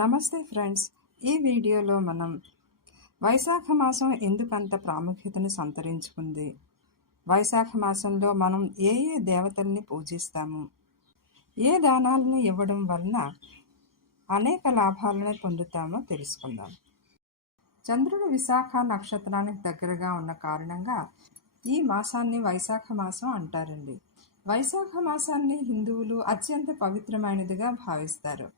నమస్తే ఫ్రెండ్స్. ఈ వీడియోలో మనం వైశాఖ మాసం ఎందుకంత ప్రాముఖ్యతను సంతరించుకుంది, వైశాఖ మాసంలో మనం ఏ ఏ దేవతల్ని పూజిస్తాము, ఏ దానాలను ఇవ్వడం వలన అనేక లాభాలను పొందుతామో తెలుసుకుందాం. చంద్రుడు విశాఖ నక్షత్రానికి దగ్గరగా ఉన్న కారణంగా ఈ మాసాన్ని వైశాఖ మాసం అంటారండి. వైశాఖ మాసాన్ని హిందువులు అత్యంత పవిత్రమైనదిగా భావిస్తారు.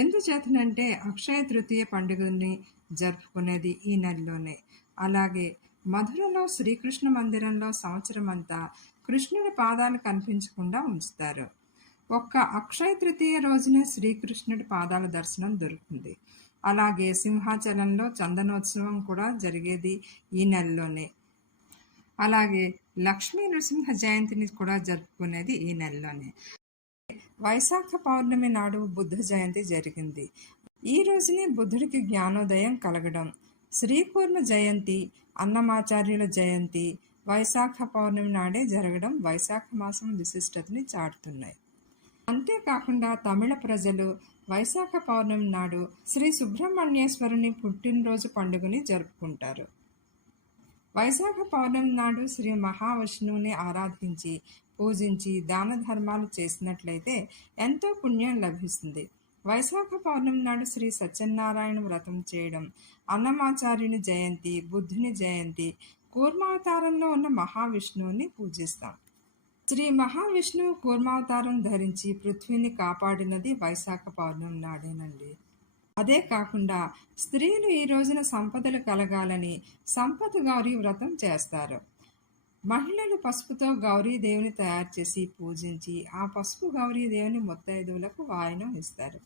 ఎందుచేతనంటే అక్షయ తృతీయ పండుగని జరుపుకునేది ఈ నెలలోనే. అలాగే మధురలో శ్రీకృష్ణ మందిరంలో సంవత్సరం అంతా కృష్ణుడి పాదాలు కనిపించకుండా ఉంచుతారు. ఒక్క అక్షయ తృతీయ రోజునే శ్రీకృష్ణుడి పాదాల దర్శనం దొరుకుతుంది. అలాగే సింహాచలంలో చందనోత్సవం కూడా జరిగేది ఈ నెలలోనే. అలాగే లక్ష్మీ నృసింహ జయంతిని కూడా జరుపుకునేది ఈ నెలలోనే. వైశాఖ పౌర్ణమి నాడు బుద్ధ జయంతి జరిగింది. ఈ రోజునే బుద్ధుడికి జ్ఞానోదయం కలగడం, శ్రీకూర్మ జయంతి, అన్నమాచార్యుల జయంతి వైశాఖ పౌర్ణమి నాడే జరగడం వైశాఖ మాసం విశిష్టతని చాటుతున్నాయి. అంతేకాకుండా తమిళ ప్రజలు వైశాఖ పౌర్ణమి నాడు శ్రీ సుబ్రహ్మణ్యేశ్వరుని పుట్టినరోజు పండుగని జరుపుకుంటారు. వైశాఖ పౌర్ణమి నాడు శ్రీ మహావిష్ణువుని ఆరాధించి పూజించి దాన ధర్మాలు చేసినట్లయితే ఎంతో పుణ్యం లభిస్తుంది. వైశాఖ పౌర్ణమి నాడు శ్రీ సత్యనారాయణ వ్రతం చేయడం, అన్నమాచార్యుని జయంతి, బుద్ధుని జయంతి, కూర్మావతారంలో ఉన్న మహావిష్ణువుని పూజిస్తాం. శ్రీ మహావిష్ణువు కూర్మావతారం ధరించి పృథ్వీని కాపాడినది వైశాఖ పౌర్ణమి నాడేనండి. అదే కాకుండా స్త్రీలు ఈ రోజున సంపదలు కలగాలని సంపద గౌరీ వ్రతం చేస్తారు. మహిళలు పసుపుతో గౌరీదేవిని తయారు చేసి పూజించి ఆ పసుపు గౌరీదేవిని ముత్తైదువులకు వాయనం ఇస్తారు.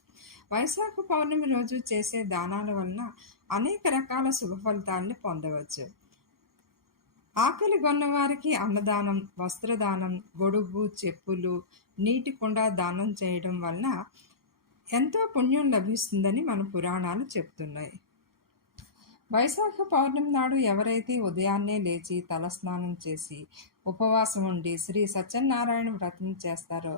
వైశాఖ పౌర్ణమి రోజు చేసే దానాల వలన అనేక రకాల శుభ ఫలితాలను పొందవచ్చు. ఆకలి గొన్నవారికి అన్నదానం, వస్త్రదానం, గొడుగు, చెప్పులు, నీటి కుండ దానం చేయడం వలన ఎంతో పుణ్యం లభిస్తుందని మన పురాణాలు చెప్తున్నాయి. వైశాఖ పౌర్ణమి నాడు ఎవరైతే ఉదయాన్నే లేచి తలస్నానం చేసి ఉపవాసం ఉండి శ్రీ సత్యనారాయణ వ్రతం చేస్తారో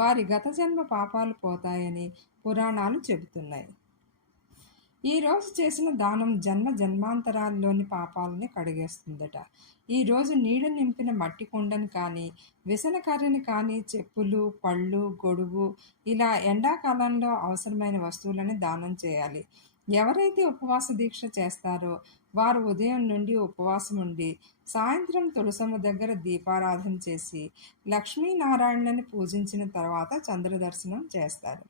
వారి గత జన్మ పాపాలు పోతాయని పురాణాలు చెబుతున్నాయి. ఈరోజు చేసిన దానం జన్మ జన్మాంతరాల్లోని పాపాలని కడిగేస్తుందట. ఈరోజు నీడ నింపిన మట్టి కుండని కానీ, విసనకర్రని కానీ, చెప్పులు, పళ్ళు, గొడుగు ఇలా ఎండాకాలంలో అవసరమైన వస్తువులని దానం చేయాలి. ఎవరైతే ఉపవాస దీక్ష చేస్తారో వారు ఉదయం నుండి ఉపవాసం ఉండి సాయంత్రం తులసమ్మ దగ్గర దీపారాధన చేసి లక్ష్మీనారాయణని పూజించిన తర్వాత చంద్రదర్శనం చేస్తారు.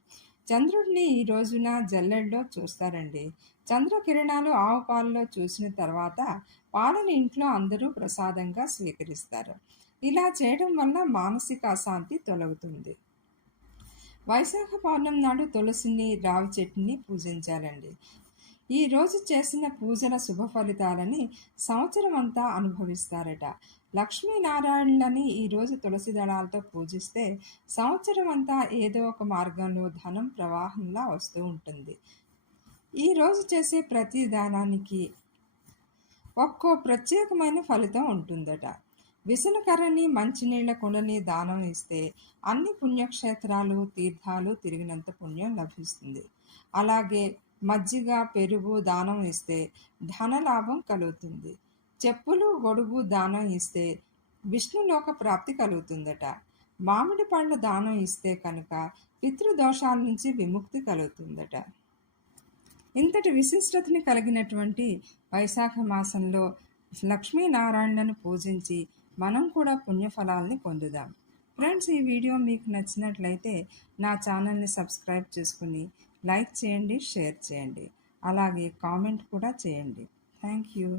చంద్రుడిని ఈ రోజున జల్లెడలో చూస్తారండి. చంద్రకిరణాలు ఆవు పాలలో చూసిన తర్వాత పాలని ఇంట్లో అందరూ ప్రసాదంగా స్వీకరిస్తారు. ఇలా చేయడం వల్ల మానసిక అశాంతి తొలగుతుంది. వైశాఖ పౌర్ణమి నాడు తులసిని, రావి చెట్టుని పూజించాలండి. ఈ రోజు చేసిన పూజల శుభ ఫలితాలని సంవత్సరం అంతా అనుభవిస్తారట. లక్ష్మీనారాయణులని ఈరోజు తులసి దళాలతో పూజిస్తే సంవత్సరం అంతా ఏదో ఒక మార్గంలో ధనం ప్రవాహంలా వస్తూ ఉంటుంది. ఈరోజు చేసే ప్రతి దానానికి ఒక్కో ప్రత్యేకమైన ఫలితం ఉంటుందట. విసనకర్రని, మంచినీళ్ల కుండని దానం ఇస్తే అన్ని పుణ్యక్షేత్రాలు, తీర్థాలు తిరిగినంత పుణ్యం లభిస్తుంది. అలాగే మజ్జిగ, పెరుగు దానం ఇస్తే ధనలాభం కలుగుతుంది. చెప్పులు, గొడుగు దానం ఇస్తే విష్ణులోక ప్రాప్తి కలుగుతుందట. మామిడి పళ్ళ దానం ఇస్తే కనుక పితృదోషాల నుంచి విముక్తి కలుగుతుందట. ఇంతటి విశిష్టతని కలిగినటువంటి వైశాఖ మాసంలో లక్ష్మీనారాయణను పూజించి మనం కూడా పుణ్యఫలాల్ని పొందుదాం. ఫ్రెండ్స్, ఈ వీడియో మీకు నచ్చినట్లయితే నా ఛానల్ని సబ్స్క్రైబ్ చేసుకుని లైక్ చేయండి, షేర్ చేయండి, అలాగే కామెంట్ కూడా చేయండి. Thank you.